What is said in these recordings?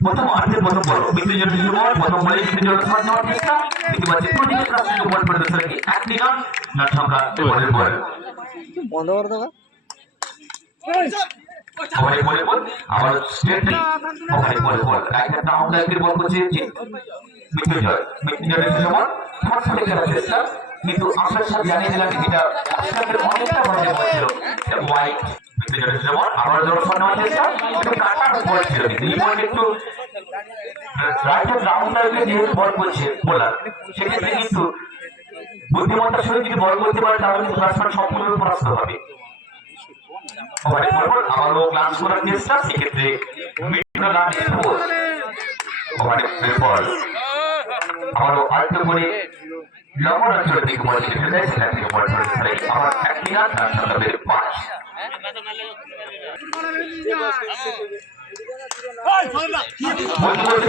প্রথম আর্থের প্রথম বল মৃত্যুঞ্জয় শিশুমোহন প্রথম বলে মৃত্যুঞ্জয় শট নেওয়ার চেষ্টা দেখতে পাচ্ছি প্রতিটি কাছ থেকে বল পড়ে দর্শক এক নিরান না ঠকা বলের বল বন্ধ করে দেবে ওভারে বলে বল আবার স্ট্রেট ওভারে বলে বল রাইট হ্যান্ড ডাউন লাইনের বল করছে মৃত্যুঞ্জয় শিশুমোহন ফার্স্ট থেকে খেলার চেষ্টা কিন্তু আমরা সব জানিয়ে দিলাম এটা আজকের অনেকটা ভালো বল ছিল হোয়াইট মৃত্যুঞ্জয় শিশুমোহন আবার জোর শট নেওয়ার চেষ্টা একটু কাটা বল ছিল এই বল একটু রাইট হ্যান্ড ডাউন লাইনে যে বল করছে বোলার সেক্ষেত্রে কিন্তু বুদ্ধিমত্তার সঙ্গে যদি বল করতে পারে তাহলে কিন্তু ব্যাটসম্যান সম্পূর্ণ পরাস্ত হবে ওভারে বল আবারও গ্লান্স করার চেষ্টা সেক্ষেত্রে মিডল রানের ফোর ওভারে বল আবারও আরেকটু করে লম্বা রানের দিকে বল ছেড়ে দেয় সেখান থেকে বল ধরে ফেলে আবার এক নিরান আর সন্তানের 5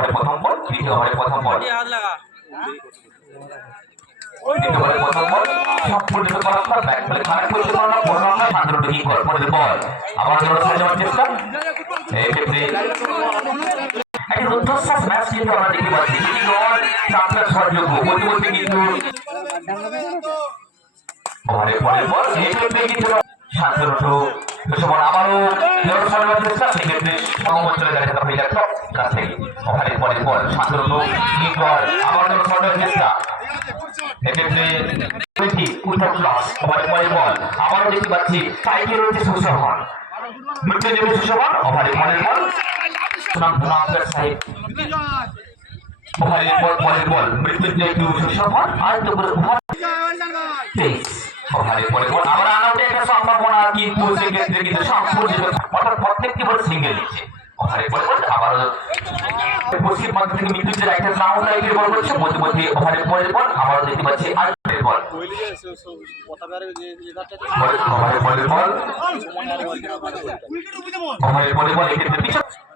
প্রথম বল দ্বিতীয় ওভারে প্রথম বল প্রথম বল সম্পূর্ণ পরাস্পর ব্যাট বলে খারাপ করতে পারলো বড় না মাত্র কি কর পরে বল আবার জোর করে যাওয়ার চেষ্টা এই ক্ষেত্রে এই রুদ্ধশ্বাস ম্যাচ কিন্তু আমরা দেখতে পাচ্ছি কিন্তু চাপের সহযোগ্য প্রতিমধ্যে কিন্তু ওভারে পরের বল এই ক্ষেত্রে কিন্তু সাধারণত আবারও জোর করে যাওয়ার চেষ্টা সেক্ষেত্রে সমমঞ্চলে দেখা হয়ে যাচ্ছে কাছে ওভারে পরের বল সাধারণত কি কর আবার জোর করে যাওয়ার চেষ্টা এক্ষেত্রে আবারও দেখতে পাচ্ছি সাইকে রয়েছে সুশোভন মৃত্যুঞ্জয় সুশোভন ওভারে পরের বল ওভারে বল মৃত্যুঞ্জয় সুশোভন আর তো ওভারে পরের বল আমরা আনাউটে একটা সম্ভাবনা কিন্তু সেক্ষেত্রে কিন্তু সম্পূর্ণ অর্থাৎ প্রত্যেকটি বল সিঙ্গেল নিচ্ছে ওভারে পরের বল আবারও পশ্চিম মাঠ থেকে মৃত্যুঞ্জয় একটা রাউন্ড লাইনের বল করছে মধ্যে ওভারে পরের বল আবারও দেখতে পাচ্ছি আরেকটা বল ওভারে পরের বল এক্ষেত্রে